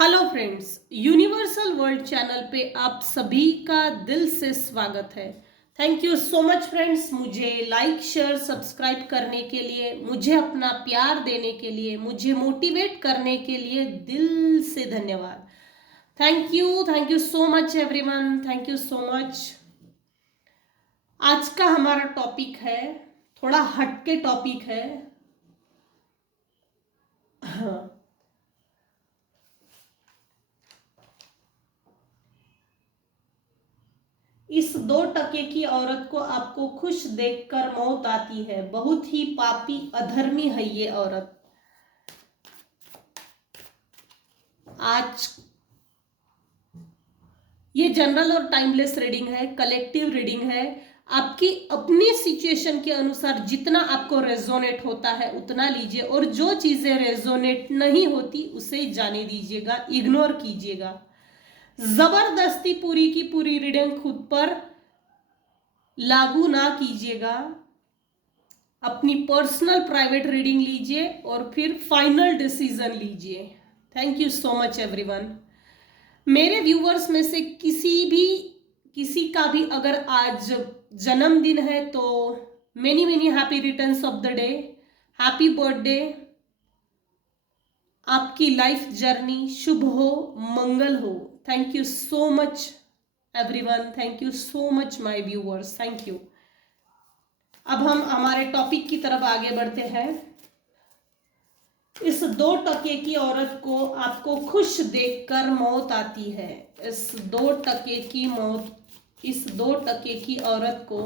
Hello friends, universal world channel पे आप सभी का दिल से स्वागत है। Thank you so much friends, मुझे लाइक शेयर सब्सक्राइब करने के लिए, मुझे अपना प्यार देने के लिए, मुझे मोटिवेट करने के लिए दिल से धन्यवाद। Thank you so much everyone, thank you so much. आज का हमारा टॉपिक है, थोड़ा हटके टॉपिक है। हाँ, इस 2 टके की औरत को आपको खुश देखकर मौत आती है। बहुत ही पापी अधर्मी है ये औरत। आज ये जनरल और टाइमलेस रीडिंग है, कलेक्टिव रीडिंग है। आपकी अपनी सिचुएशन के अनुसार जितना आपको रेजोनेट होता है उतना लीजिए, और जो चीजें रेजोनेट नहीं होती उसे जाने दीजिएगा, इग्नोर कीजिएगा। जबरदस्ती पूरी की पूरी रीडिंग खुद पर लागू ना कीजिएगा। अपनी पर्सनल प्राइवेट रीडिंग लीजिए और फिर फाइनल डिसीजन लीजिए। Thank you so much everyone. मेरे व्यूवर्स में से किसी का भी अगर आज जन्मदिन है तो many many happy returns of the day, happy birthday. आपकी लाइफ जर्नी शुभ हो, मंगल हो। Thank you so much everyone, thank you so much my viewers, thank you. अब हम हमारे टॉपिक की तरफ आगे बढ़ते हैं। इस 2 टके की औरत को आपको खुश देखकर मौत आती है। इस 2 टके की औरत को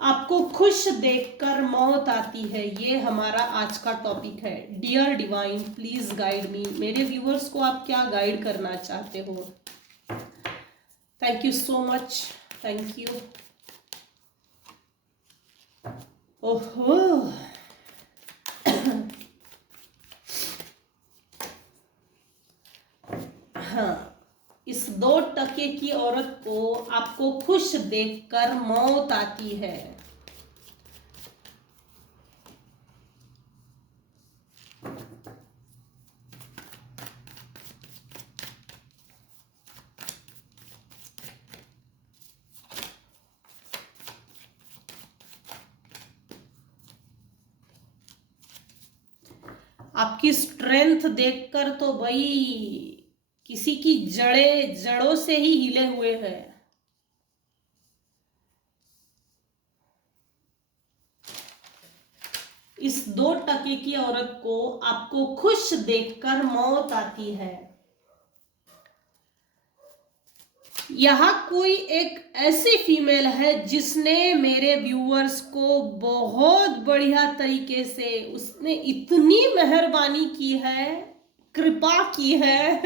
आपको खुश देखकर मौत आती है। ये हमारा आज का टॉपिक है। Dear divine, please guide me. मेरे व्यूअर्स को आप क्या गाइड करना चाहते हो? Thank you so much, thank you. ओहो, हाँ, इस 2 टके की औरत को आपको खुश देखकर मौत आती है। आपकी स्ट्रेंथ देखकर तो भाई किसी की जड़ों से ही हिले हुए हैं। इस 2 टके की औरत को आपको खुश देखकर मौत आती है। यहां कोई एक ऐसी फीमेल है जिसने मेरे व्यूअर्स को बहुत बढ़िया तरीके से, उसने इतनी मेहरबानी की है, कृपा की है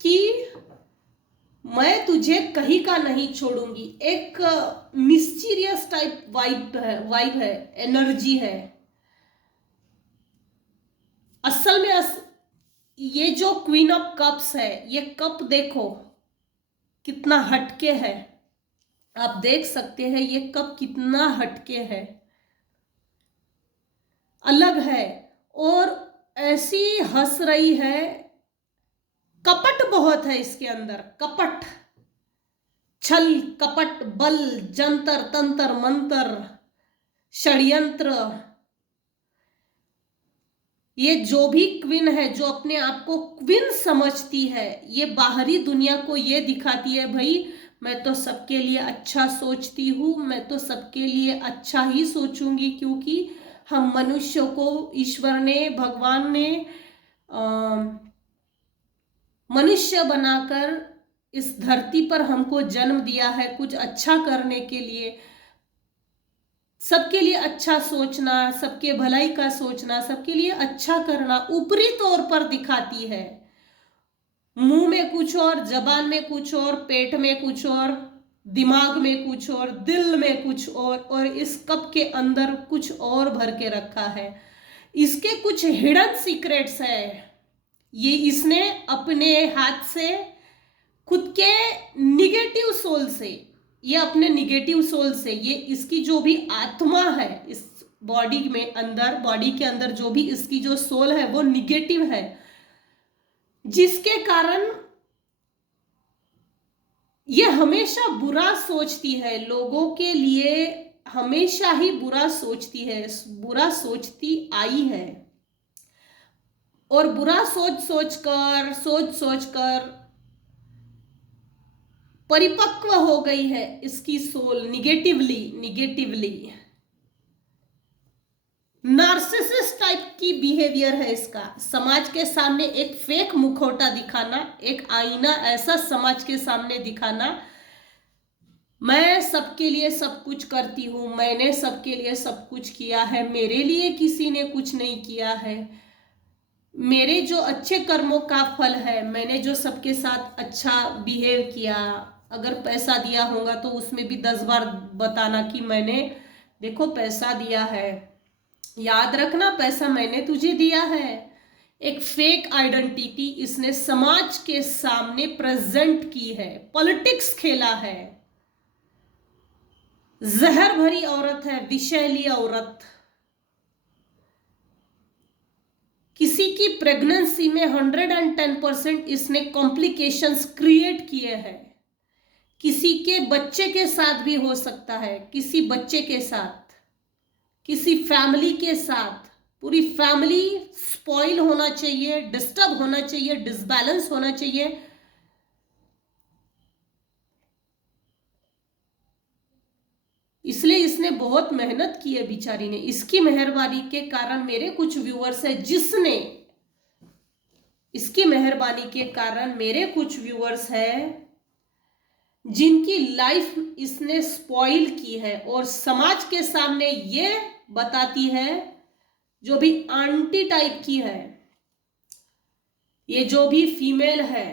कि मैं तुझे कहीं का नहीं छोड़ूंगी। एक मिस्टीरियस टाइप वाइब है, एनर्जी है। असल में ये जो क्वीन ऑफ कप्स है, ये कप देखो कितना हटके है। आप देख सकते हैं ये कप कितना हटके है, अलग है, और ऐसी हंस रही है। कपट बहुत है इसके अंदर, कपट, छल कपट, बल, जंतर तंत्र मंत्र, षड्यंत्र। ये जो भी क्वीन है, जो अपने आप को क्वीन समझती है, ये बाहरी दुनिया को ये दिखाती है, भाई मैं तो सबके लिए अच्छा सोचती हूँ, मैं तो सबके लिए अच्छा ही सोचूंगी, क्योंकि हम मनुष्यों को ईश्वर ने, भगवान ने मनुष्य बनाकर इस धरती पर हमको जन्म दिया है कुछ अच्छा करने के लिए। सबके लिए अच्छा सोचना, सबके भलाई का सोचना, सबके लिए अच्छा करना ऊपरी तौर पर दिखाती है। मुंह में कुछ और, जबान में कुछ और, पेट में कुछ और, दिमाग में कुछ और, दिल में कुछ और इस कप के अंदर कुछ और भर के रखा है। इसके कुछ हिडन सीक्रेट्स है। ये इसने अपने हाथ से, खुद के निगेटिव सोल से, ये अपने निगेटिव सोल से, ये इसकी जो भी आत्मा है, इस बॉडी में अंदर, बॉडी के अंदर जो भी इसकी जो सोल है वो निगेटिव है, जिसके कारण ये हमेशा बुरा सोचती है, लोगों के लिए हमेशा ही बुरा सोचती है, बुरा सोचती आई है, और बुरा सोच सोच कर परिपक्व हो गई है इसकी सोल निगेटिवली। नार्सिसिस्ट टाइप की बिहेवियर है इसका। समाज के सामने एक फेक मुखौटा दिखाना, एक आईना ऐसा समाज के सामने दिखाना, मैं सबके लिए सब कुछ करती हूं, मैंने सबके लिए सब कुछ किया है, मेरे लिए किसी ने कुछ नहीं किया है, मेरे जो अच्छे कर्मों का फल है, मैंने जो सबके साथ अच्छा बिहेव किया, अगर पैसा दिया होगा तो उसमें भी 10 बार बताना कि मैंने देखो पैसा दिया है, याद रखना पैसा मैंने तुझे दिया है। एक फेक आइडेंटिटी इसने समाज के सामने प्रेजेंट की है, पॉलिटिक्स खेला है। जहर भरी औरत है, विषैली औरत। किसी की प्रेगनेंसी में 110% इसने कॉम्प्लिकेशंस क्रिएट किए हैं। किसी के बच्चे के साथ भी हो सकता है, किसी बच्चे के साथ, किसी फैमिली के साथ। पूरी फैमिली स्पॉइल होना चाहिए, डिस्टर्ब होना चाहिए, डिसबैलेंस होना चाहिए। इसलिए इसने बहुत मेहनत की है बेचारी ने। इसकी मेहरबानी के कारण मेरे कुछ व्यूअर्स है, जिसने इसकी मेहरबानी के कारण मेरे कुछ व्यूअर्स है जिनकी लाइफ इसने स्पॉइल की है, और समाज के सामने ये बताती है, जो भी आंटी टाइप की है, ये जो भी फीमेल है,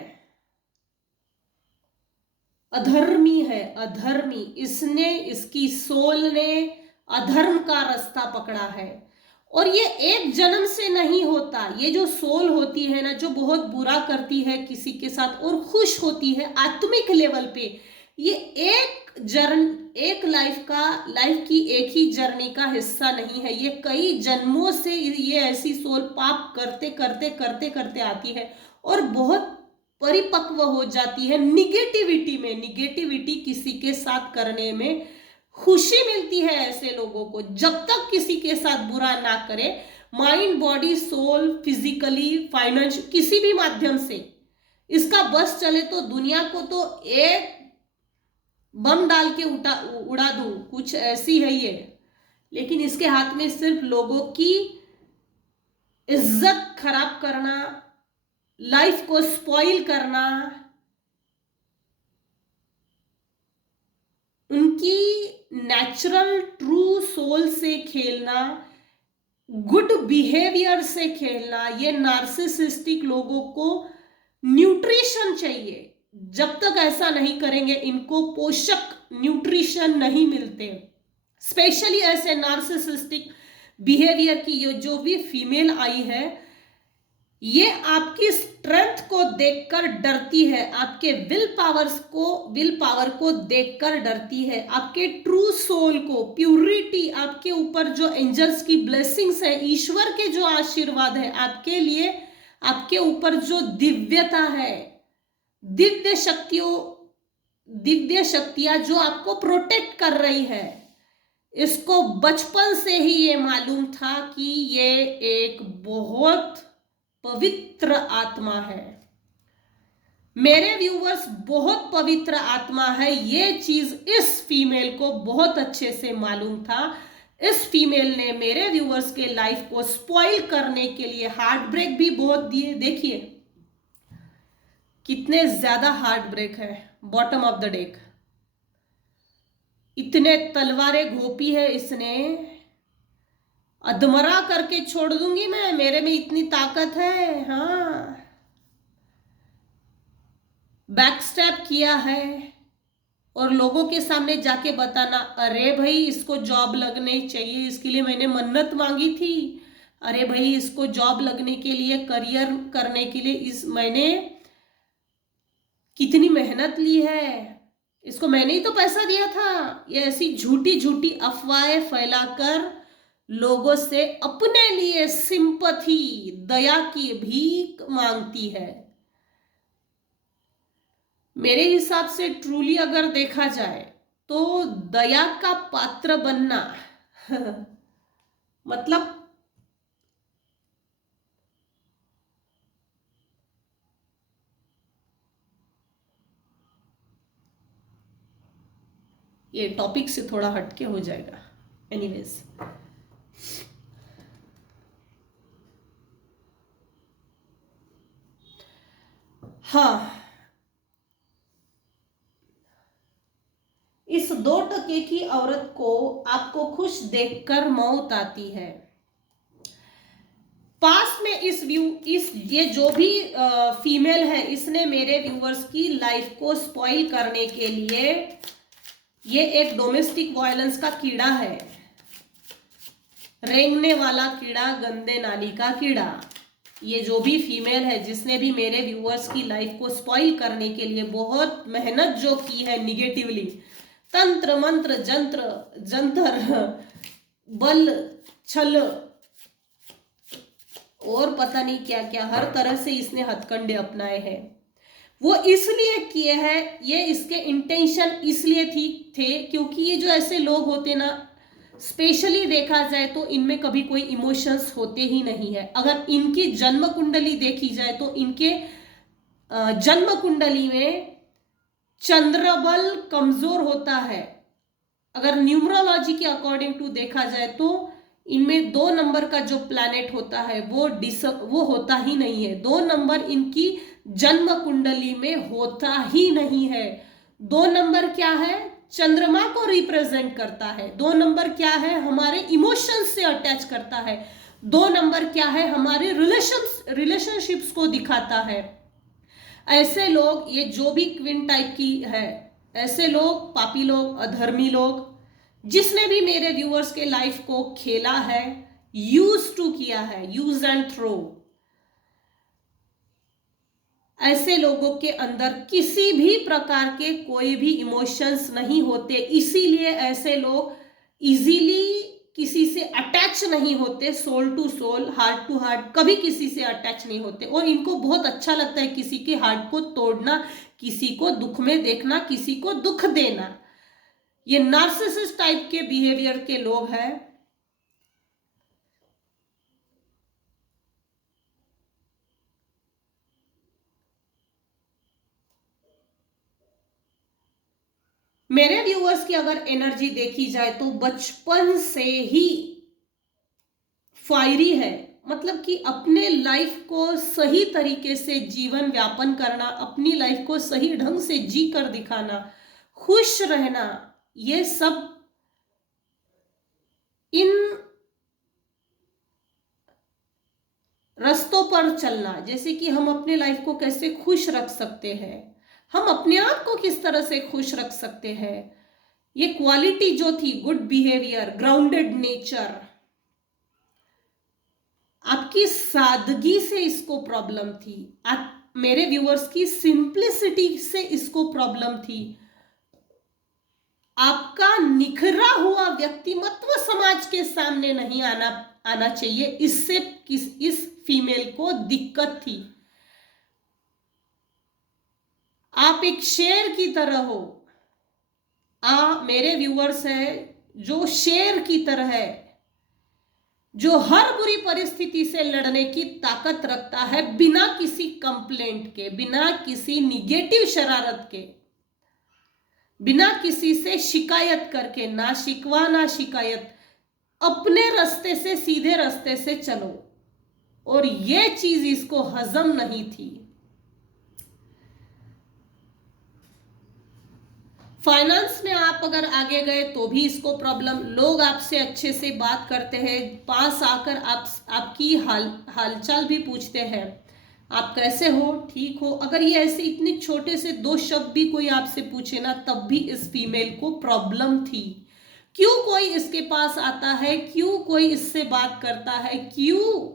अधर्मी है, अधर्मी। इसने, इसकी सोल ने अधर्म का रास्ता पकड़ा है, और ये एक जन्म से नहीं होता। ये जो सोल होती है ना, जो बहुत बुरा करती है किसी के साथ और खुश होती है आत्मिक लेवल पे, ये एक लाइफ की एक ही जर्नी का हिस्सा नहीं है। ये कई जन्मों से ये ऐसी सोल पाप करते करते करते करते आती है, और बहुत परिपक्व हो जाती है निगेटिविटी में। निगेटिविटी किसी के साथ करने में खुशी मिलती है ऐसे लोगों को, जब तक किसी के साथ बुरा ना करे। Mind, body, soul, physically, finance, किसी भी माध्यम से इसका बस चले तो दुनिया को तो एक बम डाल के उड़ा दूं, कुछ ऐसी है ये। लेकिन इसके हाथ में सिर्फ लोगों की इज्जत खराब करना, लाइफ को स्पॉइल करना, उनकी नेचुरल ट्रू सोल से खेलना, गुड बिहेवियर से खेलना। ये नार्सिसिस्टिक लोगों को न्यूट्रिशन चाहिए। जब तक ऐसा नहीं करेंगे, इनको पोषक न्यूट्रिशन नहीं मिलते। स्पेशली ऐसे नार्सिसिस्टिक बिहेवियर की ये जो भी फीमेल आई है, ये आपकी स्ट्रेंथ को देखकर डरती है, आपके विल पावर को देखकर डरती है, आपके ट्रू सोल को, प्यूरिटी, आपके ऊपर जो एंजल्स की ब्लेसिंग्स है, ईश्वर के जो आशीर्वाद है आपके लिए, आपके ऊपर जो दिव्यता है, दिव्य शक्तियां जो आपको प्रोटेक्ट कर रही है, इसको बचपन से ही ये मालूम था कि ये एक बहुत पवित्र आत्मा है। मेरे व्यूवर्स, बहुत पवित्र आत्मा है। ये चीज इस फीमेल को बहुत अच्छे से मालूम था। इस फीमेल ने मेरे व्यूवर्स के लाइफ को स्पॉइल करने के लिए हार्ट ब्रेक भी बहुत दिए। देखिए कितने ज्यादा हार्ट ब्रेक है, बॉटम ऑफ द डेक। इतने तलवारें घोपी है इसने, अधमरा करके छोड़ दूंगी मैं, मेरे में इतनी ताकत है। हाँ, बैकस्टैप किया है, और लोगों के सामने जाके बताना, अरे भाई इसको जॉब लगने चाहिए, इसके लिए मैंने मन्नत मांगी थी। अरे भाई इसको जॉब लगने के लिए, करियर करने के लिए मैंने कितनी मेहनत ली है, इसको मैंने ही तो पैसा दिया था। ये ऐसी झूठी झूठी अफवाहें फैलाकर लोगों से अपने लिए सिंपथी, दया की भीख मांगती है। मेरे हिसाब से ट्रूली अगर देखा जाए तो दया का पात्र बनना मतलब ये टॉपिक से थोड़ा हटके हो जाएगा। एनीवेज, हाँ, इस 2 टके की औरत को आपको खुश देखकर मौत आती है। पास में इस ये जो भी फीमेल है, इसने मेरे व्यूअर्स की लाइफ को स्पॉइल करने के लिए, ये एक डोमेस्टिक वायलेंस का कीड़ा है, रेंगने वाला कीड़ा, गंदे नाली का कीड़ा। ये जो भी फीमेल है जिसने भी मेरे व्यूअर्स की लाइफ को स्पॉइल करने के लिए बहुत मेहनत जो की है निगेटिवली, तंत्र मंत्र जंत्र जंतर बल छल और पता नहीं क्या क्या, हर तरह से इसने हथकंडे अपनाए हैं। वो इसलिए किए हैं, ये इसके इंटेंशन इसलिए थे क्योंकि ये जो ऐसे लोग होते ना, स्पेशली देखा जाए तो इनमें कभी कोई इमोशंस होते ही नहीं है। अगर इनकी जन्म कुंडली देखी जाए तो इनके जन्म कुंडली में चंद्रबल कमजोर होता है। अगर न्यूमरोलॉजी के अकॉर्डिंग टू देखा जाए तो इनमें 2 नंबर का जो प्लैनेट होता है वो होता ही नहीं है। 2 नंबर इनकी जन्म कुंडली में होता ही नहीं है। 2 नंबर क्या है? चंद्रमा को रिप्रेजेंट करता है। 2 नंबर क्या है? हमारे इमोशंस से अटैच करता है। 2 नंबर क्या है? हमारे रिलेशनशिप्स को दिखाता है। ऐसे लोग, ये जो भी क्वीन टाइप की है, ऐसे लोग, पापी लोग, अधर्मी लोग, जिसने भी मेरे व्यूअर्स के लाइफ को खेला है, यूज टू किया है, यूज एंड थ्रो, ऐसे लोगों के अंदर किसी भी प्रकार के कोई भी इमोशंस नहीं होते। इसीलिए ऐसे लोग इजीली किसी से अटैच नहीं होते, soul to soul, heart to heart, कभी किसी से अटैच नहीं होते। और इनको बहुत अच्छा लगता है किसी के हार्ट को तोड़ना, किसी को दुख में देखना, किसी को दुख देना। ये नार्सिसिस्ट टाइप के बिहेवियर के लोग हैं। मेरे व्यूअर्स की अगर एनर्जी देखी जाए तो बचपन से ही फायरी है। मतलब कि अपने लाइफ को सही तरीके से जीवन व्यापन करना, अपनी लाइफ को सही ढंग से जी कर दिखाना, खुश रहना, ये सब इन रास्तों पर चलना, जैसे कि हम अपने लाइफ को कैसे खुश रख सकते हैं, हम अपने आप को किस तरह से खुश रख सकते हैं, ये क्वालिटी जो थी, गुड बिहेवियर, ग्राउंडेड नेचर, आपकी सादगी से इसको प्रॉब्लम थी। मेरे व्यूअर्स की सिंप्लिसिटी से इसको प्रॉब्लम थी। आपका निखरा हुआ व्यक्तिमत्व समाज के सामने नहीं आना चाहिए, इससे इस फीमेल को दिक्कत थी। आप एक शेर की तरह हो। मेरे व्यूअर्स है जो शेर की तरह है, जो हर बुरी परिस्थिति से लड़ने की ताकत रखता है, बिना किसी कंप्लेंट के, बिना किसी निगेटिव शरारत के, बिना किसी से शिकायत करके, ना शिकवा ना शिकायत, अपने रास्ते से, सीधे रास्ते से चलो। और ये चीज इसको हजम नहीं थी। फाइनेंस में आप अगर आगे गए तो भी इसको प्रॉब्लम, लोग आपसे अच्छे से बात करते हैं, पास आकर आपकी हालचाल भी पूछते हैं, आप कैसे हो, ठीक हो। अगर ये ऐसे इतने छोटे से 2 शब्द भी कोई आपसे पूछे ना, तब भी इस फीमेल को प्रॉब्लम थी। क्यों कोई इसके पास आता है, क्यों कोई इससे बात करता है, क्यों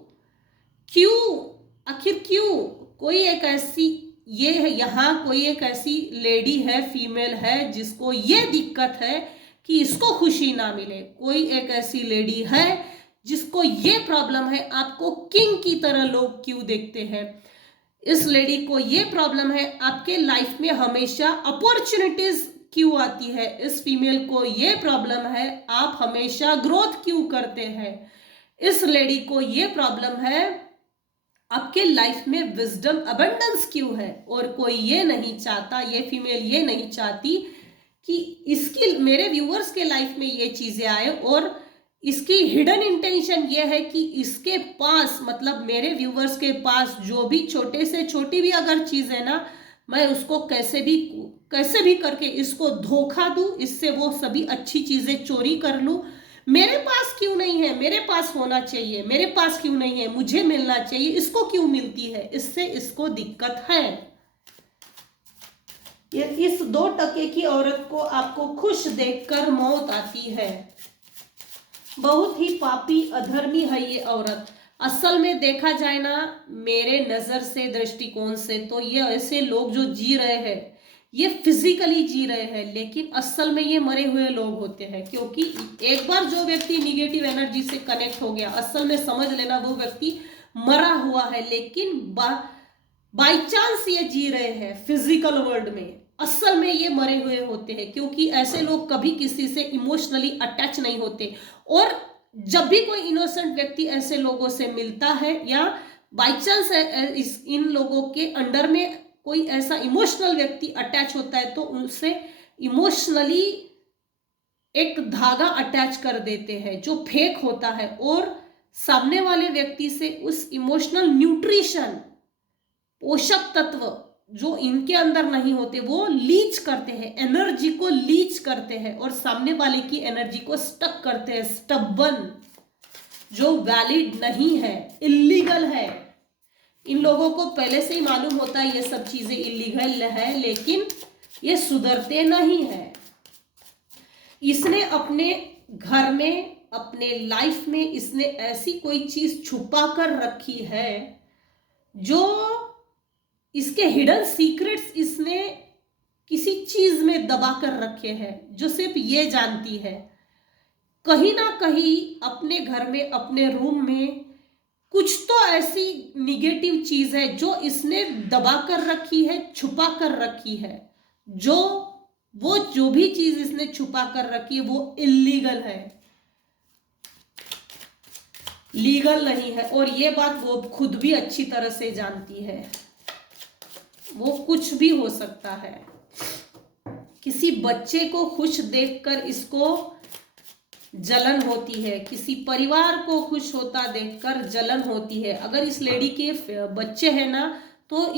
आखिर क्यों? कोई एक ऐसी, ये है यहाँ कोई एक ऐसी लेडी है, फीमेल है, जिसको ये दिक्कत है कि इसको खुशी ना मिले। कोई एक ऐसी लेडी है जिसको ये प्रॉब्लम है, आपको किंग की तरह लोग क्यों देखते हैं। इस लेडी को ये प्रॉब्लम है, आपके लाइफ में हमेशा अपॉर्चुनिटीज क्यों आती है। इस फीमेल को ये प्रॉब्लम है, आप हमेशा ग्रोथ क्यों करते हैं। इस लेडी को ये प्रॉब्लम है, आपके लाइफ में विजडम अबंडेंस क्यों है। और कोई ये नहीं चाहता, ये फीमेल ये नहीं चाहती कि इसकी, मेरे व्यूअर्स के लाइफ में ये चीजें आए। और इसकी हिडन इंटेंशन ये है कि इसके पास, मतलब मेरे व्यूअर्स के पास जो भी छोटे से छोटी भी अगर चीज है ना, मैं उसको कैसे भी करके इसको धोखा दूं, इससे वो सभी अच्छी चीजें चोरी कर लूं। मेरे पास क्यों नहीं है, मेरे पास होना चाहिए, मेरे पास क्यों नहीं है, मुझे मिलना चाहिए, इसको क्यों मिलती है, इससे इसको दिक्कत है। ये इस 2% की औरत को आपको खुश देखकर मौत आती है। बहुत ही पापी अधर्मी है ये औरत। असल में देखा जाए ना, मेरे नजर से, दृष्टिकोण से, तो ये ऐसे लोग जो जी रहे हैं, ये फिजिकली जी रहे हैं, लेकिन असल में ये मरे हुए लोग होते हैं। क्योंकि एक बार जो व्यक्ति निगेटिव एनर्जी से कनेक्ट हो गया, असल में समझ लेना वो व्यक्ति मरा हुआ है, लेकिन बाई चांस ये जी रहे हैं फिजिकल वर्ल्ड में। असल में ये मरे हुए होते हैं, क्योंकि ऐसे लोग कभी किसी से इमोशनली अटैच नहीं होते। और जब भी कोई इनोसेंट व्यक्ति ऐसे लोगों से मिलता है, या बाई चांस इन लोगों के अंडर में कोई ऐसा इमोशनल व्यक्ति अटैच होता है, तो उनसे इमोशनली एक धागा अटैच कर देते हैं जो फेक होता है, और सामने वाले व्यक्ति से उस इमोशनल न्यूट्रिशन, पोषक तत्व जो इनके अंदर नहीं होते, वो लीच करते हैं, एनर्जी को लीच करते हैं, और सामने वाले की एनर्जी को स्टक करते हैं। स्टबन, जो वैलिड नहीं है, इलीगल है। इन लोगों को पहले से ही मालूम होता है ये सब चीजें इलीगल है, लेकिन ये सुधरते नहीं है। इसने अपने घर में, अपने लाइफ में, इसने ऐसी कोई चीज छुपा कर रखी है, जो इसके हिडन सीक्रेट्स इसने किसी चीज में दबा कर रखे हैं, जो सिर्फ ये जानती है। कहीं ना कहीं अपने घर में, अपने रूम में कुछ तो ऐसी निगेटिव चीज है जो इसने दबा कर रखी है, छुपा कर रखी है। जो भी चीज इसने छुपा कर रखी है वो इलीगल है, लीगल नहीं है। और ये बात वो खुद भी अच्छी तरह से जानती है। वो कुछ भी हो सकता है। किसी बच्चे को खुश देखकर इसको जलन होती है, किसी परिवार को खुश होता देखकर जलन होती है। अगर इस लेडी के बच्चे हैं ना, तो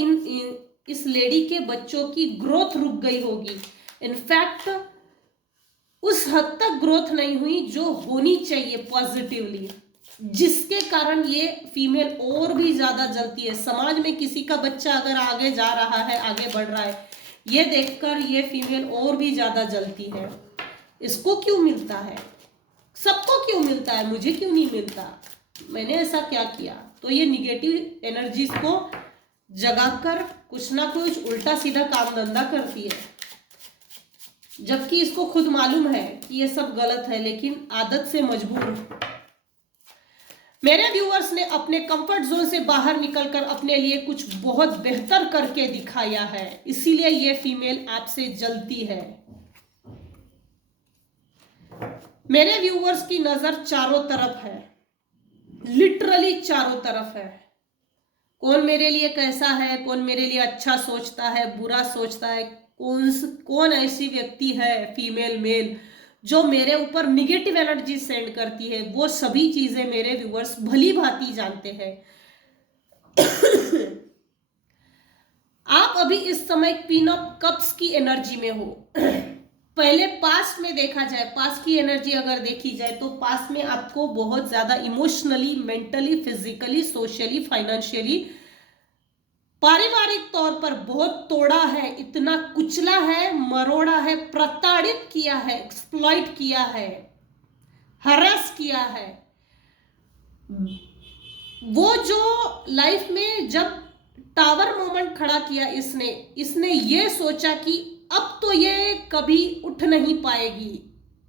इस लेडी के बच्चों की ग्रोथ रुक गई होगी। इनफैक्ट उस हद तक ग्रोथ नहीं हुई जो होनी चाहिए पॉजिटिवली, जिसके कारण ये फीमेल और भी ज्यादा जलती है। समाज में किसी का बच्चा अगर आगे जा रहा है, आगे बढ़ रहा है, ये देखकर ये फीमेल और भी ज्यादा जलती है। इसको क्यों मिलता है, सबको क्यों मिलता है, मुझे क्यों नहीं मिलता, मैंने ऐसा क्या किया। तो ये निगेटिव एनर्जीज को जगाकर कुछ ना कुछ उल्टा सीधा काम धंधा करती है, जबकि इसको खुद मालूम है कि ये सब गलत है, लेकिन आदत से मजबूर। मेरे व्यूअर्स ने अपने कंफर्ट जोन से बाहर निकलकर अपने लिए कुछ बहुत बेहतर करके दिखाया है, इसीलिए ये फीमेल आपसे जलती है। मेरे व्यूअर्स की नजर चारों तरफ है, लिटरली चारों तरफ है। कौन मेरे लिए कैसा है, कौन मेरे लिए अच्छा सोचता है, बुरा सोचता है, कौन ऐसी व्यक्ति है, फीमेल मेल, जो मेरे ऊपर निगेटिव एनर्जी सेंड करती है, वो सभी चीजें मेरे व्यूअर्स भली भांति जानते हैं। आप अभी इस समय क्वीन ऑफ कप्स की एनर्जी में हो। पहले पास्ट में देखा जाए, पास्ट की एनर्जी अगर देखी जाए, तो पास्ट में आपको बहुत ज्यादा emotionally, mentally, physically, socially, financially, पारिवारिक तौर पर बहुत तोड़ा है, इतना कुचला है, मरोड़ा है, प्रताड़ित किया है, एक्सप्लॉइट किया है, हरास किया है। वो जो लाइफ में जब टावर मोमेंट खड़ा किया इसने ये सोचा कि अब तो ये कभी उठ नहीं पाएगी,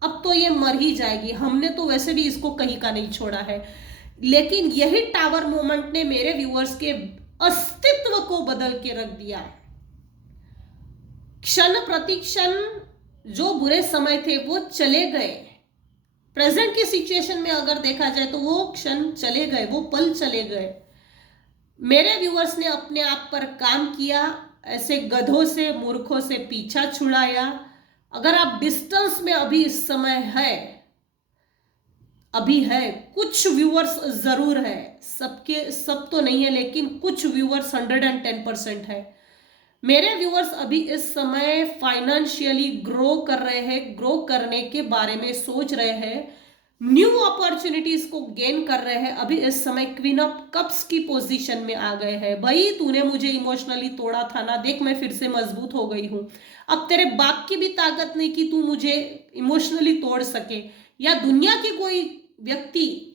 अब तो ये मर ही जाएगी, हमने तो वैसे भी इसको कहीं का नहीं छोड़ा है। लेकिन यही टावर मोमेंट ने मेरे व्यूअर्स के अस्तित्व को बदल के रख दिया। क्षण प्रतिक्षण जो बुरे समय थे वो चले गए। प्रेजेंट की सिचुएशन में अगर देखा जाए तो वो क्षण चले गए, वो पल चले गए। मेरे व्यूअर्स ने अपने आप पर काम किया, ऐसे गधों से मूर्खों से पीछा छुड़ाया। अगर आप डिस्टेंस में अभी इस समय है, अभी है, कुछ व्यूअर्स जरूर है, सबके सब तो नहीं है, लेकिन कुछ व्यूअर्स 110% है। मेरे व्यूअर्स अभी इस समय फाइनेंशियली ग्रो कर रहे हैं, ग्रो करने के बारे में सोच रहे हैं, न्यू अपॉर्चुनिटीज को गेन कर रहे हैं। अभी इस समय क्वीन ऑफ कप्स की पोजीशन में आ गए हैं। भाई तूने मुझे इमोशनली तोड़ा था ना, देख मैं फिर से मजबूत हो गई हूं। अब तेरे बाप की भी ताकत नहीं कि तू मुझे इमोशनली तोड़ सके, या दुनिया की कोई व्यक्ति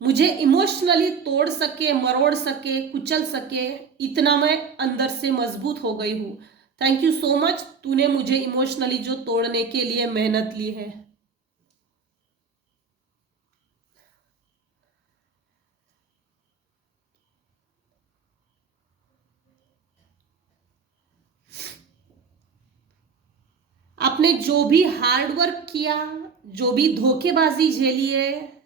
मुझे इमोशनली तोड़ सके, मरोड़ सके, कुचल सके, इतना मैं अंदर से मजबूत हो गई हूं। थैंक यू सो मच, तूने मुझे इमोशनली जो तोड़ने के लिए मेहनत ली है। आपने जो भी हार्ड वर्क किया, जो भी धोखेबाजी झेली है,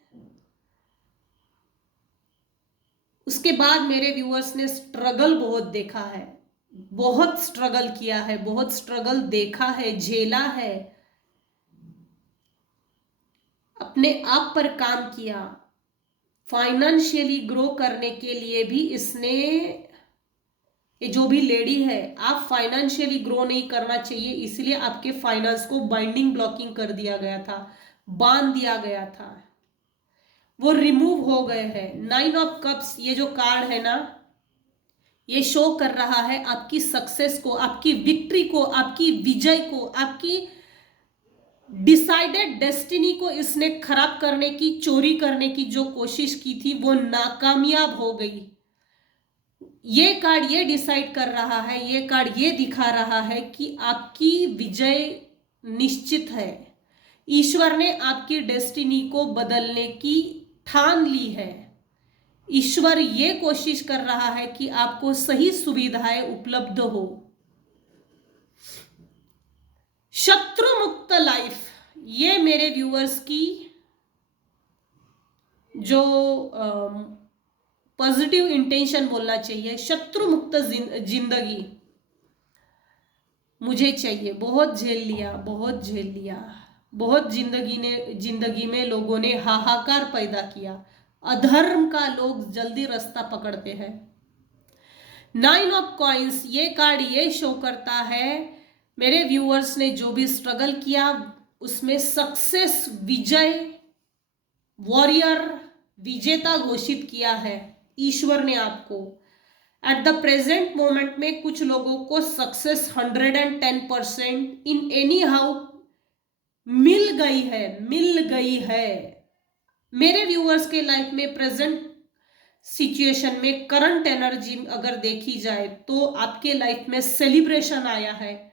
उसके बाद मेरे व्यूअर्स ने स्ट्रगल बहुत देखा है, बहुत स्ट्रगल किया है, बहुत स्ट्रगल देखा है, झेला है, अपने आप पर काम किया। फाइनेंशियली ग्रो करने के लिए भी इसने, ये जो भी लेडी है, आप फाइनेंशियली ग्रो नहीं करना चाहिए, इसलिए आपके फाइनेंस को बाइंडिंग ब्लॉकिंग कर दिया गया था, बांध दिया गया था, वो रिमूव हो गए हैं। 9 ऑफ कप्स ये जो कार्ड है ना, ये शो कर रहा है आपकी सक्सेस को, आपकी विक्ट्री को, आपकी विजय को, आपकी डिसाइडेड डेस्टिनी को इसने खराब करने की, चोरी करने की जो कोशिश की थी वो नाकामयाब हो गई। ये कार्ड ये डिसाइड कर रहा है, ये कार्ड ये दिखा रहा है कि आपकी विजय निश्चित है। ईश्वर ने आपकी डेस्टिनी को बदलने की ठान ली है। ईश्वर ये कोशिश कर रहा है कि आपको सही सुविधाएं उपलब्ध हो। शत्रु मुक्त लाइफ, ये मेरे व्यूअर्स की जो पॉजिटिव इंटेंशन बोलना चाहिए, शत्रु मुक्त जिंदगी मुझे चाहिए। बहुत झेल लिया, बहुत झेल लिया, बहुत जिंदगी में लोगों ने हाहाकार पैदा किया। अधर्म का लोग जल्दी रास्ता पकड़ते हैं। 9 ऑफ कॉइंस ये कार्ड ये शो करता है मेरे व्यूअर्स ने जो भी स्ट्रगल किया उसमें सक्सेस, विजय, वॉरियर, विजेता घोषित किया है ईश्वर ने आपको। एट द प्रेजेंट मोमेंट में कुछ लोगों को सक्सेस 110% इन एनी हाउ मिल गई है, मिल गई है। मेरे व्यूअर्स के लाइफ में प्रेजेंट सिचुएशन में करंट एनर्जी अगर देखी जाए तो आपके लाइफ में सेलिब्रेशन आया है,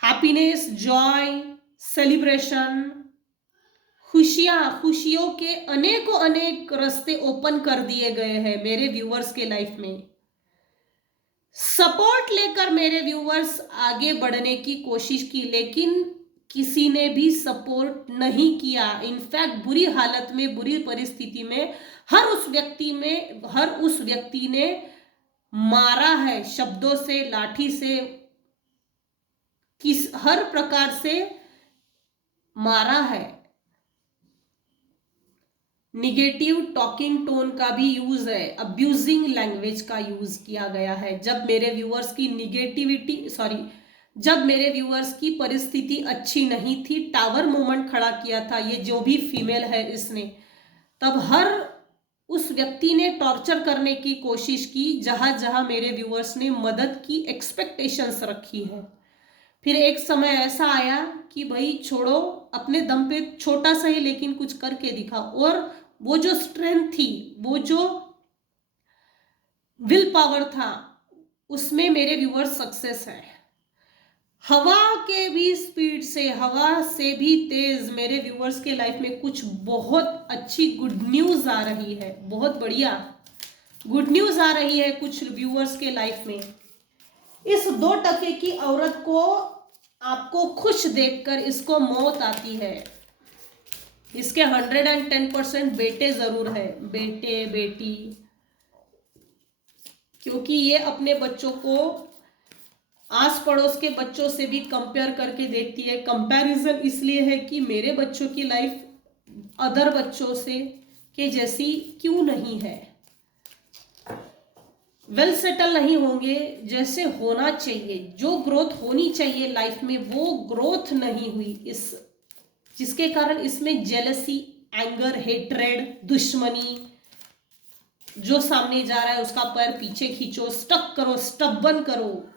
हैप्पीनेस, जॉय, सेलिब्रेशन, खुशियों के अनेकों अनेक रास्ते ओपन कर दिए गए हैं मेरे व्यूअर्स के लाइफ में। सपोर्ट लेकर मेरे व्यूअर्स आगे बढ़ने की कोशिश की, लेकिन किसी ने भी सपोर्ट नहीं किया। इनफैक्ट बुरी हालत में, बुरी परिस्थिति में हर उस व्यक्ति ने मारा है, शब्दों से, लाठी से, हर प्रकार से मारा है। निगेटिव टॉकिंग टोन का भी यूज है, अब्यूजिंग लैंग्वेज का यूज किया गया है। जब मेरे व्यूअर्स की परिस्थिति अच्छी नहीं थी, टावर मोमेंट खड़ा किया था ये जो भी फीमेल है इसने, तब हर उस व्यक्ति ने टॉर्चर करने की कोशिश की जहां जहां मेरे व्यूअर्स ने मदद की एक्सपेक्टेशंस रखी है। फिर एक समय ऐसा आया कि भाई छोड़ो, अपने दम पे छोटा सा ही लेकिन कुछ करके दिखा, और वो जो स्ट्रेंथ थी, वो जो विल पावर था, उसमें मेरे व्यूअर्स सक्सेस है। हवा के भी स्पीड से, हवा से भी तेज मेरे व्यूअर्स के लाइफ में कुछ बहुत अच्छी गुड न्यूज आ रही है, बहुत बढ़िया गुड न्यूज आ रही है कुछ व्यूअर्स के लाइफ में। इस 2 टके की औरत को आपको खुश देखकर इसको मौत आती है। इसके 110% बेटे जरूर है, बेटे बेटी, क्योंकि ये अपने बच्चों को आस पड़ोस के बच्चों से भी कंपेयर करके देखती है। कंपैरिजन इसलिए है कि मेरे बच्चों की लाइफ अदर बच्चों से के जैसी क्यों नहीं है, वेल सेटल नहीं होंगे जैसे होना चाहिए, जो ग्रोथ होनी चाहिए लाइफ में वो ग्रोथ नहीं हुई, इस जिसके कारण इसमें जेलसी, एंगर, हेट्रेड, दुश्मनी, जो सामने जा रहा है उसका पैर पीछे खींचो, स्टक करो, स्टबन करो,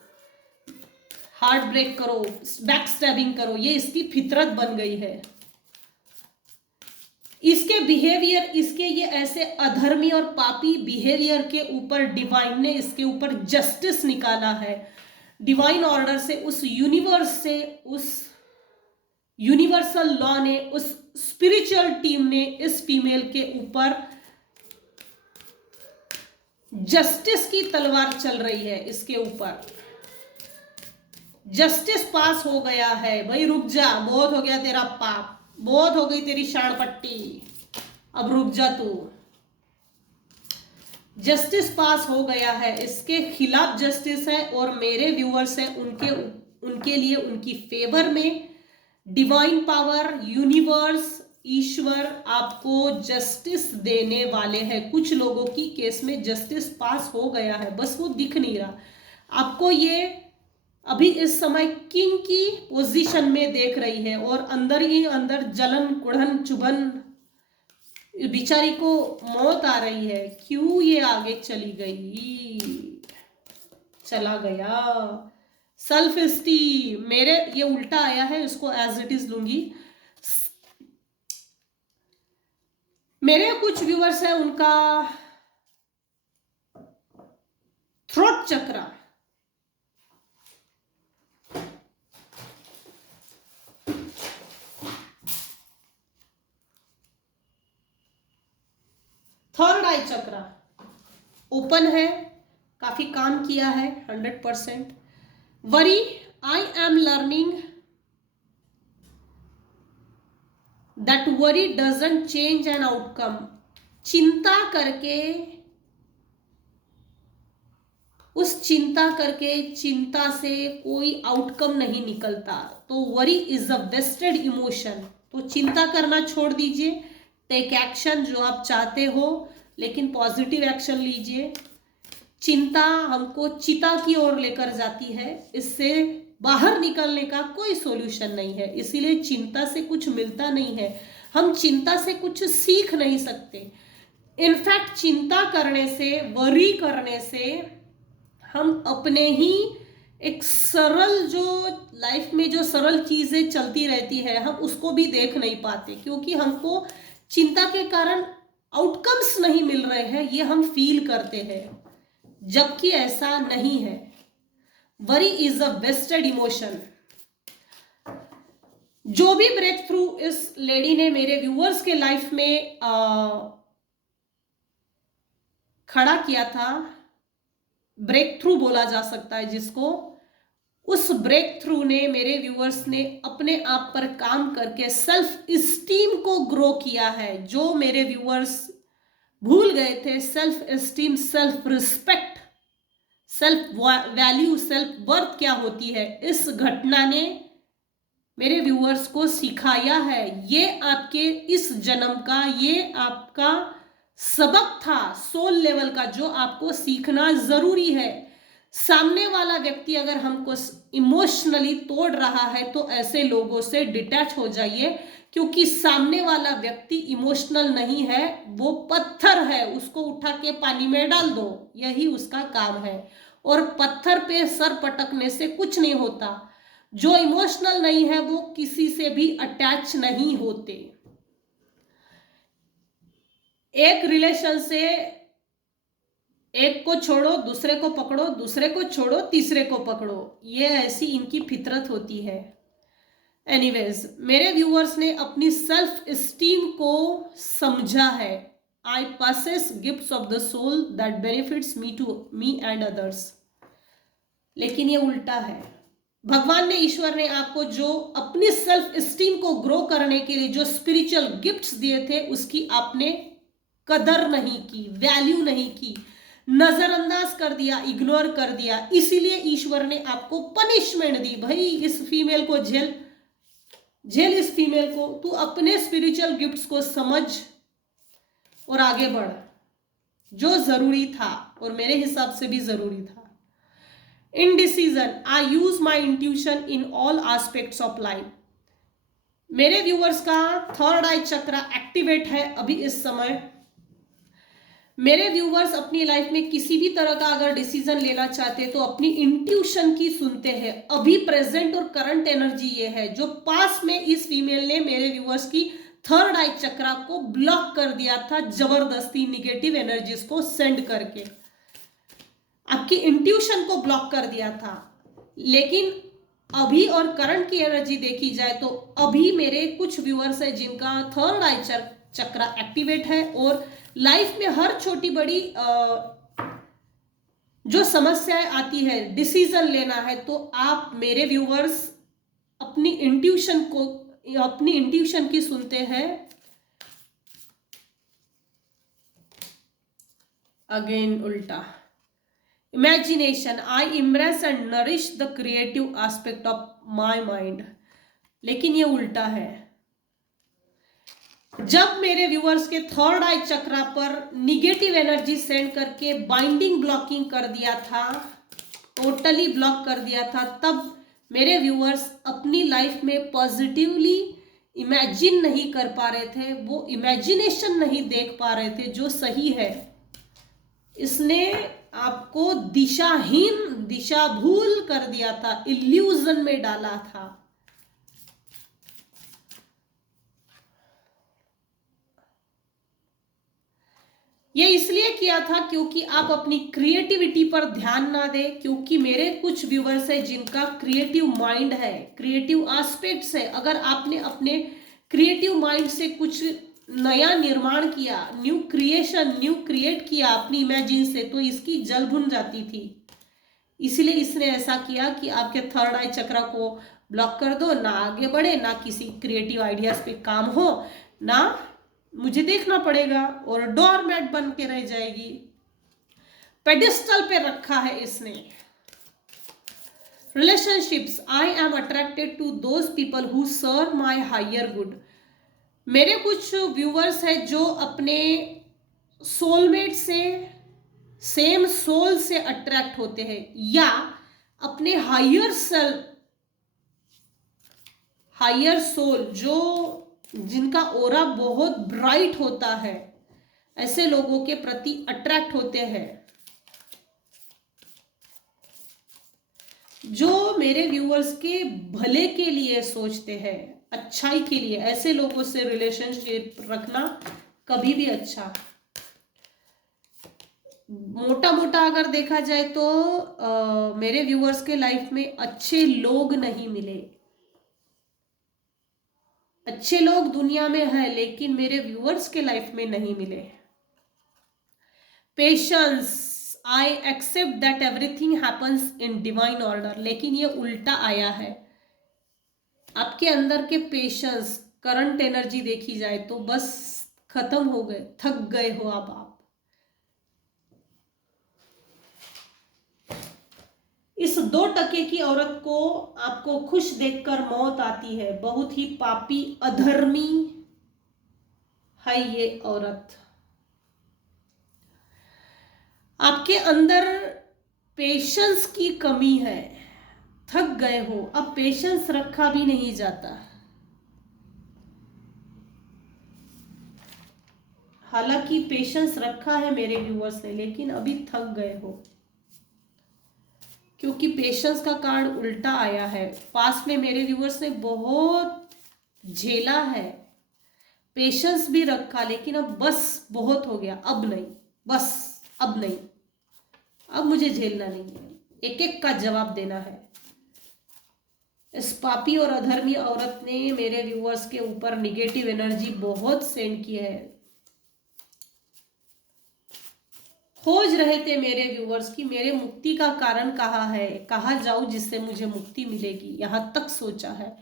हार्ट ब्रेक करो, बैक स्टैबिंग करो, ये इसकी फितरत बन गई है। इसके बिहेवियर, इसके ये ऐसे अधर्मी और पापी बिहेवियर के ऊपर डिवाइन ने इसके ऊपर जस्टिस निकाला है। डिवाइन ऑर्डर से, उस यूनिवर्स से, उस यूनिवर्सल लॉ ने, उस स्पिरिचुअल टीम ने इस फीमेल के ऊपर जस्टिस की तलवार चल रही है, इसके ऊपर जस्टिस पास हो गया है। भाई रुक जा, बहुत हो गया तेरा पाप, बहुत हो गई तेरी शाण पट्टी, अब रुक जा तू। जस्टिस पास हो गया है, इसके खिलाफ जस्टिस है और मेरे व्यूअर्स हैं उनके लिए, उनकी फेवर में डिवाइन पावर, यूनिवर्स, ईश्वर आपको जस्टिस देने वाले हैं। कुछ लोगों की केस में जस्टिस पास हो गया है, बस वो दिख नहीं रहा आपको। ये अभी इस समय किंग की पोजीशन में देख रही है और अंदर ही अंदर जलन, कुढ़न, चुभन, बेचारी को मौत आ रही है। क्यों ये आगे चली गई, चला गया। सेल्फ स्टीम, मेरे ये उल्टा आया है, इसको एज इट इज लूंगी। मेरे कुछ व्यूअर्स है, उनका थ्रोट चक्र, थर्ड आई चक्र ओपन है, काफी काम किया है 100%। Worry, I am learning that worry doesn't change an outcome. चिंता करके, उस चिंता करके, चिंता से कोई आउटकम नहीं निकलता। तो worry is a wasted emotion. तो चिंता करना छोड़ दीजिए, टेक एक्शन, जो आप चाहते हो, लेकिन पॉजिटिव एक्शन लीजिए। चिंता हमको चिता की ओर लेकर जाती है, इससे बाहर निकलने का कोई सॉल्यूशन नहीं है। इसीलिए चिंता से कुछ मिलता नहीं है, हम चिंता से कुछ सीख नहीं सकते। इनफैक्ट चिंता करने से, वरी करने से हम अपने ही एक सरल, जो लाइफ में जो सरल चीजें चलती रहती है, हम उसको भी देख नहीं पाते, क्योंकि हमको चिंता के कारण आउटकम्स नहीं मिल रहे हैं, ये हम फील करते हैं, जबकि ऐसा नहीं है। Worry is a wasted emotion. जो भी ब्रेक थ्रू इस लेडी ने मेरे व्यूअर्स के लाइफ में खड़ा किया था, ब्रेक थ्रू बोला जा सकता है जिसको, उस ब्रेक थ्रू ने, मेरे व्यूअर्स ने अपने आप पर काम करके सेल्फ स्टीम को ग्रो किया है। जो मेरे व्यूअर्स भूल गए थे, self esteem, self respect, self value, self worth क्या होती है, इस घटना ने मेरे व्यूअर्स को सिखाया है। ये आपके इस जन्म का, ये आपका सबक था सोल लेवल का, जो आपको सीखना जरूरी है। सामने वाला व्यक्ति अगर हमको इमोशनली तोड़ रहा है तो ऐसे लोगों से डिटैच हो जाइए, क्योंकि सामने वाला व्यक्ति इमोशनल नहीं है, वो पत्थर है, उसको उठा के पानी में डाल दो, यही उसका काम है। और पत्थर पे सर पटकने से कुछ नहीं होता। जो इमोशनल नहीं है वो किसी से भी अटैच नहीं होते। एक रिलेशन से एक को छोड़ो दूसरे को पकड़ो, दूसरे को छोड़ो तीसरे को पकड़ो, ये ऐसी इनकी फितरत होती है। एनीवेज, मेरे व्यूअर्स ने अपनी सेल्फ स्टीम को समझा है। I possess gifts of the soul that benefits me and others. लेकिन ये उल्टा है। भगवान ने, ईश्वर ने आपको जो अपनी सेल्फ स्टीम को ग्रो करने के लिए जो स्पिरिचुअल गिफ्ट्स दिए थे, उसकी आपने कदर नहीं की, वैल्यू नहीं की, नजरअंदाज कर दिया, इग्नोर कर दिया। इसीलिए ईश्वर ने आपको पनिशमेंट दी, भाई इस फीमेल को झेल, झेल इस फीमेल को, तू अपने स्पिरिचुअल गिफ्ट्स को समझ और आगे बढ़। जो जरूरी था और मेरे हिसाब से भी जरूरी था। Indecision, I use my intuition in all aspects of life. मेरे व्यूअर्स का थर्ड आई चक्र एक्टिवेट है अभी इस समय। मेरे व्यूवर्स अपनी लाइफ में किसी भी तरह का अगर डिसीजन लेना चाहते हैं तो अपनी इंट्यूशन की सुनते हैं। अभी प्रेजेंट और करंट एनर्जी ये है। जो पास में इस फीमेल ने मेरे व्यूवर्स की थर्ड आई चक्रा को ब्लॉक कर दिया था, जबरदस्ती निगेटिव एनर्जीज को सेंड करके आपकी इंट्यूशन को ब्लॉक कर दिया था। लेकिन अभी और करंट की एनर्जी देखी जाए तो अभी मेरे कुछ व्यूअर्स है जिनका थर्ड आई चक्रा एक्टिवेट है और लाइफ में हर छोटी बड़ी जो समस्याएं आती है, डिसीजन लेना है, तो आप मेरे व्यूअर्स अपनी इंट्यूशन की सुनते हैं। अगेन उल्टा। Imagination, I impress and nourish the creative aspect of my mind. लेकिन ये उल्टा है। जब मेरे व्यूअर्स के थर्ड आई चक्रा पर निगेटिव एनर्जी सेंड करके बाइंडिंग ब्लॉकिंग कर दिया था, टोटली ब्लॉक कर दिया था, तब मेरे व्यूअर्स अपनी लाइफ में पॉजिटिवली इमेजिन नहीं कर पा रहे थे, वो इमेजिनेशन नहीं देख पा रहे थे जो सही है। इसने आपको दिशाहीन, दिशा भूल कर दिया था, इल्यूजन में डाला था। ये इसलिए किया था क्योंकि आप अपनी क्रिएटिविटी पर ध्यान ना दें। क्योंकि मेरे कुछ व्यूवर्स है जिनका क्रिएटिव माइंड है, क्रिएटिव एस्पेक्ट्स है। अगर आपने अपने क्रिएटिव माइंड से कुछ नया निर्माण किया, न्यू क्रिएट किया अपनी इमेजिन से, तो इसकी जल भुन जाती थी। इसलिए इसने ऐसा किया कि आपके थर्ड आई चक्र को ब्लॉक कर दो, ना आगे बढ़े, ना किसी क्रिएटिव आइडियाज पे काम हो, ना मुझे देखना पड़ेगा और डोरमैट बन के रह जाएगी। पेडिस्टल पे रखा है इसने। Relationships, I am attracted to those people who serve my higher good. मेरे कुछ व्यूवर्स हैं जो अपने सोलमेट से, सेम सोल से अट्रैक्ट होते हैं, या अपने हायर सेल्फ, हायर सोल, जो जिनका ओरा बहुत ब्राइट होता है, ऐसे लोगों के प्रति अट्रैक्ट होते हैं। जो मेरे व्यूअर्स के भले के लिए सोचते हैं, अच्छाई के लिए, ऐसे लोगों से रिलेशनशिप रखना कभी भी अच्छा। मोटा मोटा अगर देखा जाए तो मेरे व्यूअर्स के लाइफ में अच्छे लोग नहीं मिले। अच्छे लोग दुनिया में है लेकिन मेरे व्यूअर्स के लाइफ में नहीं मिले। Patience, I accept that everything happens in divine order. लेकिन ये उल्टा आया है। आपके अंदर के पेशेंस, करंट एनर्जी देखी जाए तो बस खत्म हो गए, थक गए हो आप। इस 2% की औरत को आपको खुश देखकर मौत आती है। बहुत ही पापी, अधर्मी है ये औरत। आपके अंदर पेशेंस की कमी है, थक गए हो, अब पेशेंस रखा भी नहीं जाता। हालांकि पेशेंस रखा है मेरे व्यूअर्स ने, लेकिन अभी थक गए हो क्योंकि पेशेंस का कार्ड उल्टा आया है। पास में मेरे व्यूअर्स ने बहुत झेला है, पेशेंस भी रखा, लेकिन अब बस बहुत हो गया, अब नहीं, बस अब नहीं। अब मुझे झेलना नहीं है, एक एक का जवाब देना है। इस पापी और अधर्मी औरत ने मेरे व्यूअर्स के ऊपर निगेटिव एनर्जी बहुत सेंड की है। खोज रहे थे मेरे व्यूअर्स की मेरे मुक्ति का कारण कहाँ है, कहाँ जाऊं जिससे मुझे मुक्ति मिलेगी, यहां तक सोचा है।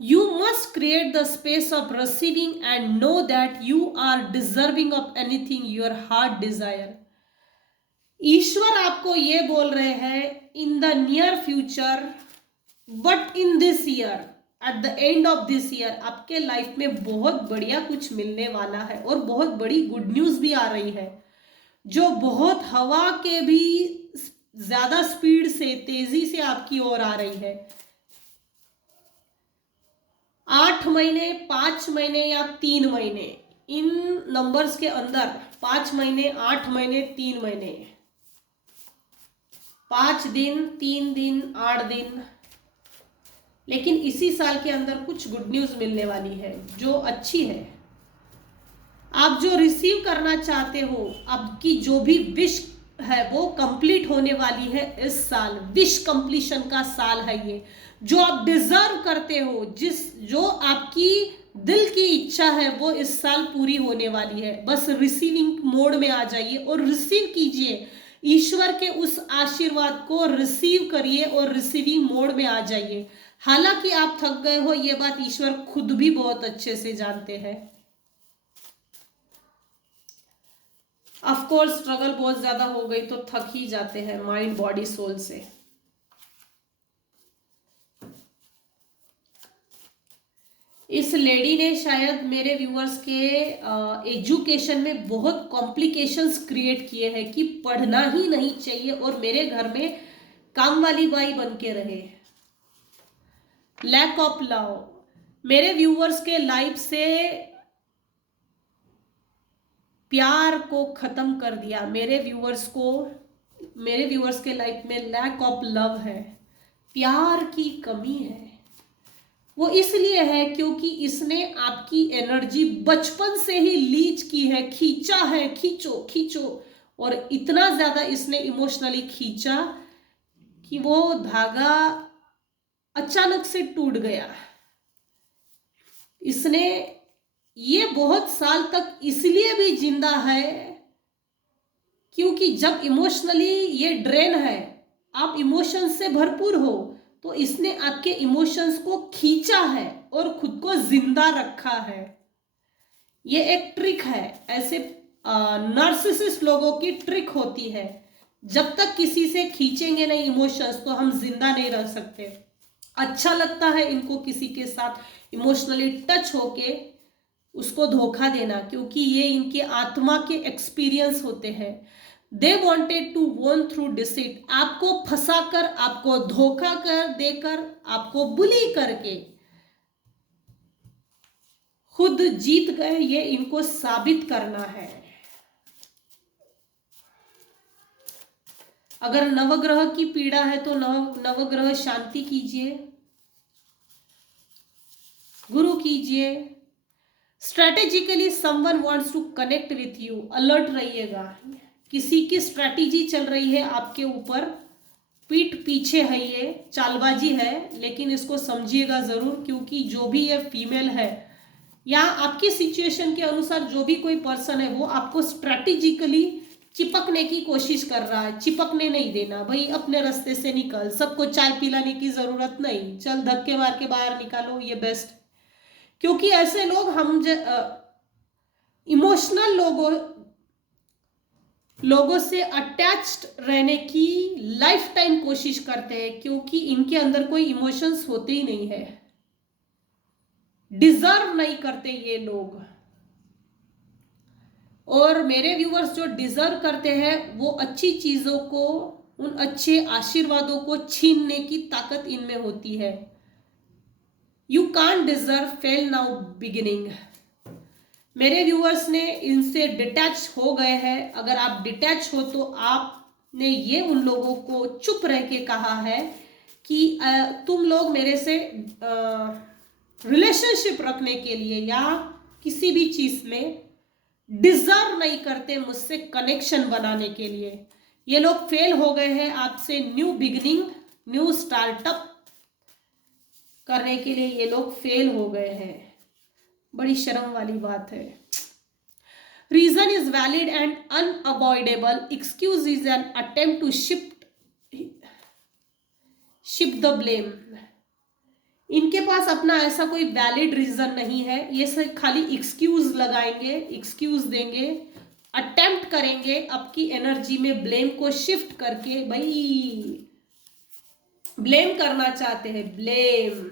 You must create the space of receiving and know that you are deserving of anything your heart desire. ईश्वर आपको ये बोल रहे हैं in the near future, but in this year, at the end of this year आपके life में बहुत बढ़िया कुछ मिलने वाला है और बहुत बड़ी गुड न्यूज भी आ रही है, जो बहुत हवा के भी ज्यादा स्पीड से, तेजी से आपकी ओर आ रही है। 8 महीने, 5 महीने या 3 महीने, इन नंबर्स के अंदर 5 महीने, 8 महीने, 3 महीने, 5 दिन, 3 दिन, 8 दिन, लेकिन इसी साल के अंदर कुछ गुड न्यूज मिलने वाली है जो अच्छी है। आप जो रिसीव करना चाहते हो, आपकी जो भी विश है वो कंप्लीट होने वाली है इस साल। विश कंप्लीशन का साल है ये। जो आप डिजर्व करते हो, जो आपकी दिल की इच्छा है वो इस साल पूरी होने वाली है। बस रिसीविंग मोड में आ जाइए और रिसीव कीजिए, ईश्वर के उस आशीर्वाद को रिसीव करिए और रिसीविंग मोड में आ जाइए। हालांकि आप थक गए हो, ये बात ईश्वर खुद भी बहुत अच्छे से जानते हैं। ऑफ कोर्स स्ट्रगल बहुत ज्यादा हो गई तो थक ही जाते हैं माइंड, बॉडी, सोल से। इस लेडी ने शायद मेरे व्यूअर्स के एजुकेशन में बहुत कॉम्प्लिकेशंस क्रिएट किए हैं कि पढ़ना ही नहीं चाहिए और मेरे घर में काम वाली बाई बन के रहे। लैक ऑफ लव मेरे व्यूअर्स के लाइफ से प्यार को खत्म कर दिया। मेरे व्यूअर्स के लाइफ में लैक ऑफ लव है, प्यार की कमी है। वो इसलिए है क्योंकि इसने आपकी एनर्जी बचपन से ही लीच की है, खींचा है, खींचो खींचो, और इतना ज्यादा इसने इमोशनली खींचा कि वो धागा अचानक से टूट गया। इसने ये बहुत साल तक इसलिए भी जिंदा है क्योंकि जब इमोशनली ये ड्रेन है, आप इमोशंस से भरपूर हो, तो इसने आपके इमोशंस को खींचा है और खुद को जिंदा रखा है। ये एक ट्रिक है, ऐसे नार्सिसिस्ट लोगों की ट्रिक होती है। जब तक किसी से खींचेंगे नहीं इमोशंस तो हम जिंदा नहीं रह सकते। अच्छा लगता है इनको किसी के साथ इमोशनली टच होके उसको धोखा देना, क्योंकि ये इनके आत्मा के एक्सपीरियंस होते हैं। They wanted to won through deceit, आपको फंसाकर, आपको धोखा कर देकर, आपको बुली करके खुद जीत गए, ये इनको साबित करना है। अगर नवग्रह की पीड़ा है तो नवग्रह शांति कीजिए, गुरु कीजिए। Strategically someone wants to connect with you, alert रहिएगा। किसी की स्ट्रैटेजी चल रही है आपके ऊपर, पीठ पीछे है, ये चालबाजी है, लेकिन इसको समझिएगा जरूर, क्योंकि जो भी ये फीमेल है या आपकी सिचुएशन के अनुसार जो भी कोई पर्सन है वो आपको स्ट्रैटेजिकली चिपकने की कोशिश कर रहा है। चिपकने नहीं देना भाई, अपने रास्ते से निकल, सबको चाय पिलाने की जरूरत नहीं, चल धक्के मार के बाहर निकालो, ये बेस्ट। क्योंकि ऐसे लोग हम इमोशनल लोगों से अटैच्ड रहने की लाइफ टाइम कोशिश करते हैं, क्योंकि इनके अंदर कोई इमोशंस होते ही नहीं है। डिजर्व नहीं करते ये लोग। और मेरे व्यूअर्स जो डिजर्व करते हैं वो अच्छी चीजों को, उन अच्छे आशीर्वादों को छीनने की ताकत इनमें होती है। You can't deserve fail now beginning. मेरे व्यूअर्स ने इनसे डिटैच हो गए हैं। अगर आप डिटैच हो तो आपने ये उन लोगों को चुप रह के कहा है कि तुम लोग मेरे से रिलेशनशिप रखने के लिए या किसी भी चीज में डिजर्व नहीं करते मुझसे कनेक्शन बनाने के लिए। ये लोग फेल हो गए हैं आपसे न्यू बिगिनिंग, न्यू स्टार्टअप करने के लिए ये लोग फेल हो गए हैं। बड़ी शर्म वाली बात है। Reason is valid and unavoidable, excuse is an attempt to shift the blame. इनके पास अपना ऐसा कोई वैलिड रीजन नहीं है, ये सब खाली एक्सक्यूज लगाएंगे, एक्सक्यूज देंगे, अटेम्प्ट करेंगे आपकी एनर्जी में ब्लेम को शिफ्ट करके। भाई ब्लेम करना चाहते हैं, ब्लेम,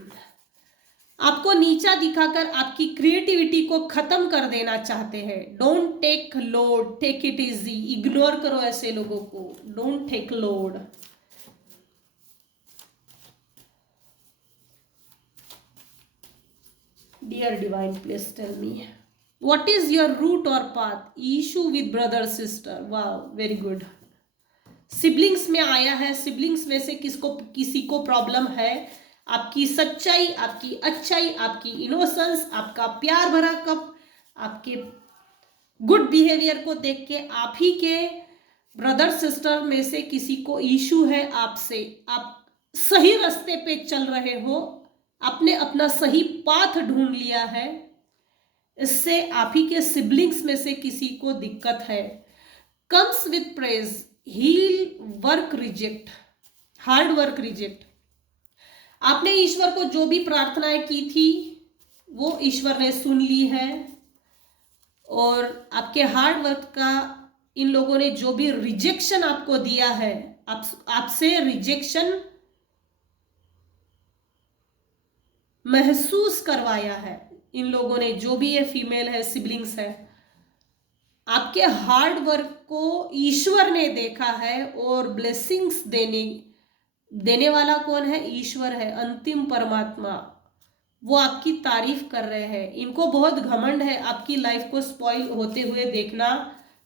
आपको नीचा दिखाकर आपकी क्रिएटिविटी को खत्म कर देना चाहते हैं। Don't take load, take it easy, ignore करो ऐसे लोगों को, don't take load. Dear divine, please tell me, what is your root or path? Issue with brother sister. Wow, very good. Siblings में आया है, सिबलिंग्स में से किसी को प्रॉब्लम है। आपकी सच्चाई, आपकी अच्छाई, आपकी इनोसेंस, आपका प्यार भरा कप, आपके गुड बिहेवियर को देख के आप ही के ब्रदर सिस्टर में से किसी को इशू है आपसे। आप सही रास्ते पे चल रहे हो, आपने अपना सही पाथ ढूंढ लिया है, इससे आप ही के सिबलिंग्स में से किसी को दिक्कत है। Comes with praise, heal work reject, hard work reject. आपने ईश्वर को जो भी प्रार्थनाएं की थी वो ईश्वर ने सुन ली है, और आपके हार्ड वर्क का इन लोगों ने जो भी रिजेक्शन आपको दिया है, आपसे रिजेक्शन महसूस करवाया है इन लोगों ने, जो भी ये फीमेल है, सिबलिंग्स है। आपके हार्ड वर्क को ईश्वर ने देखा है, और ब्लेसिंग्स देने वाला कौन है? ईश्वर है, अंतिम परमात्मा। वो आपकी तारीफ कर रहे हैं। इनको बहुत घमंड है आपकी लाइफ को स्पॉइल होते हुए देखना,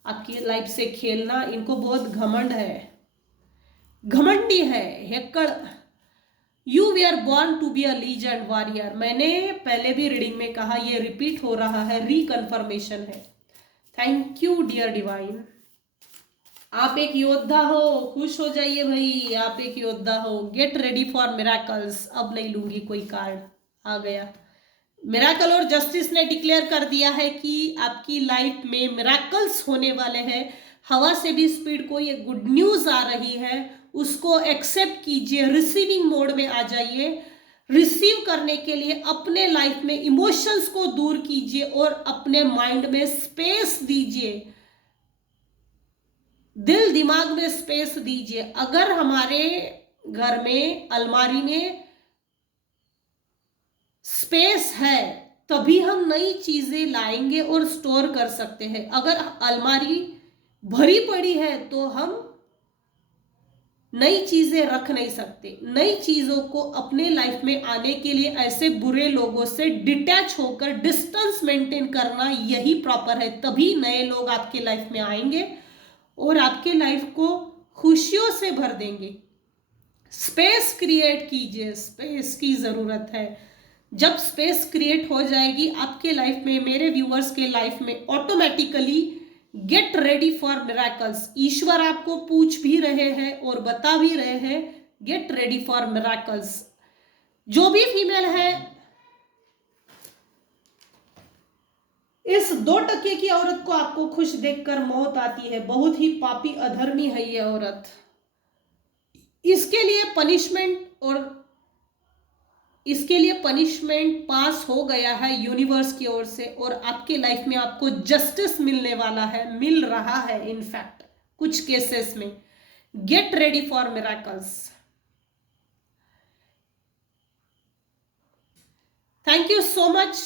आपकी लाइफ से खेलना, इनको बहुत घमंड है, घमंडी है, हेक्कड़। You we are born to be a legend warrior. मैंने पहले भी रीडिंग में कहा, ये रिपीट हो रहा है, रिकन्फर्मेशन है। Thank you dear divine. आप एक योद्धा हो, खुश हो जाइए भाई, आप एक योद्धा हो। Gate ready for miracles. अब नहीं लूंगी कोई कार्ड, आ गया। मिराकल और जस्टिस ने डिक्लेयर कर दिया है कि आपकी लाइफ में मिराकल्स होने वाले हैं। हवा से भी स्पीड को ये गुड न्यूज आ रही है, उसको एक्सेप्ट कीजिए, रिसीविंग मोड में आ जाइए। रिसीव करने के लिए अपने लाइफ में इमोशंस को दूर कीजिए और अपने माइंड में स्पेस दीजिए, दिल दिमाग में स्पेस दीजिए। अगर हमारे घर में अलमारी में स्पेस है तभी हम नई चीजें लाएंगे और स्टोर कर सकते हैं। अगर अलमारी भरी पड़ी है तो हम नई चीजें रख नहीं सकते। नई चीजों को अपने लाइफ में आने के लिए ऐसे बुरे लोगों से डिटैच होकर डिस्टेंस मेंटेन करना यही प्रॉपर है। तभी नए लोग आपके लाइफ में आएंगे और आपके लाइफ को खुशियों से भर देंगे। स्पेस क्रिएट कीजिए, स्पेस की जरूरत है। जब स्पेस क्रिएट हो जाएगी आपके लाइफ में, मेरे व्यूअर्स के लाइफ में, automatically get ready for miracles. ईश्वर आपको पूछ भी रहे हैं और बता भी रहे हैं, गेट रेडी फॉर मिराकल्स। जो भी फीमेल है, इस 2% की औरत को आपको खुश देखकर मौत आती है। बहुत ही पापी अधर्मी है ये औरत। इसके लिए पनिशमेंट पास हो गया है यूनिवर्स की ओर से, और आपके लाइफ में आपको जस्टिस मिलने वाला है, मिल रहा है इनफैक्ट कुछ केसेस में। Gate ready for miracles. Thank you so much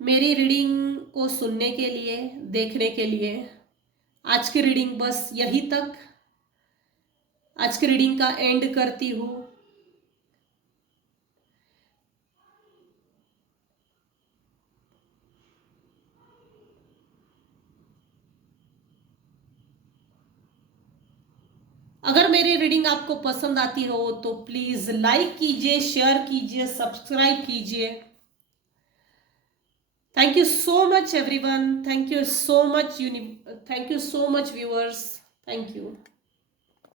मेरी रीडिंग को सुनने के लिए, देखने के लिए। आज की रीडिंग बस यही तक, आज की रीडिंग का एंड करती हूं। अगर मेरी रीडिंग आपको पसंद आती हो तो प्लीज लाइक कीजिए, शेयर कीजिए, सब्सक्राइब कीजिए। Thank you so much, everyone. Thank you so much, viewers. Thank you.